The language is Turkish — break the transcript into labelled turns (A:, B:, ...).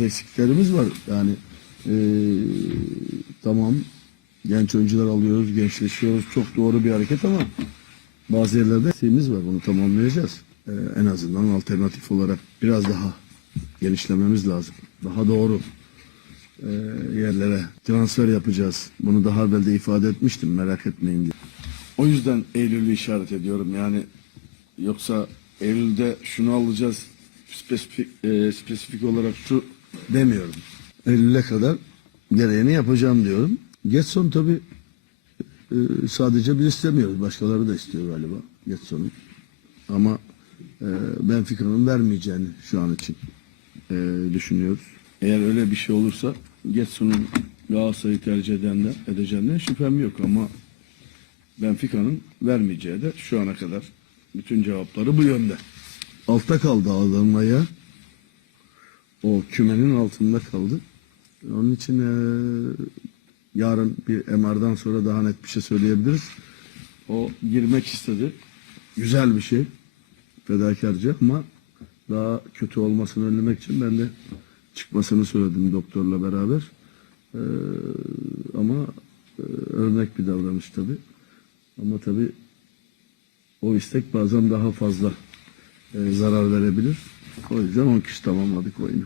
A: bazı eksiklerimiz var. Yani e, tamam genç oyuncular alıyoruz, gençleşiyoruz. Çok doğru bir hareket ama bazı yerlerde eksiğimiz var. Bunu tamamlayacağız. E, en azından alternatif olarak biraz daha genişlememiz lazım. Daha doğru e, yerlere transfer yapacağız. Bunu daha evvel de ifade etmiştim merak etmeyin diye. O yüzden Eylül'ü işaret ediyorum. Yani yoksa Eylül'de şunu alacağız spesifik, e, spesifik olarak şu demiyorum. Eylül'e kadar gereğini yapacağım diyorum. Getson tabii e, sadece biz istemiyoruz. Başkaları da istiyor galiba Getson'u. Ama e, Benfica'nın vermeyeceğini şu an için e, düşünüyoruz. Eğer öyle bir şey olursa Getson'un Galatasaray'ı tercih edenden, edeceğinden şüphem yok ama Benfica'nın vermeyeceği de şu ana kadar bütün cevapları bu yönde. Altta kaldı Almanya. O kümenin altında kaldı. Onun için eee, yarın bir MR'dan sonra daha net bir şey söyleyebiliriz. O girmek istedi. Güzel bir şey. Fedakarca ama daha kötü olmasını önlemek için ben de çıkmasını söyledim doktorla beraber. Eee, ama eee, örnek bir davranış tabii. Ama tabii o istek bazen daha fazla e, zarar verebilir. O yüzden 10 kişi tamamladık oyunu.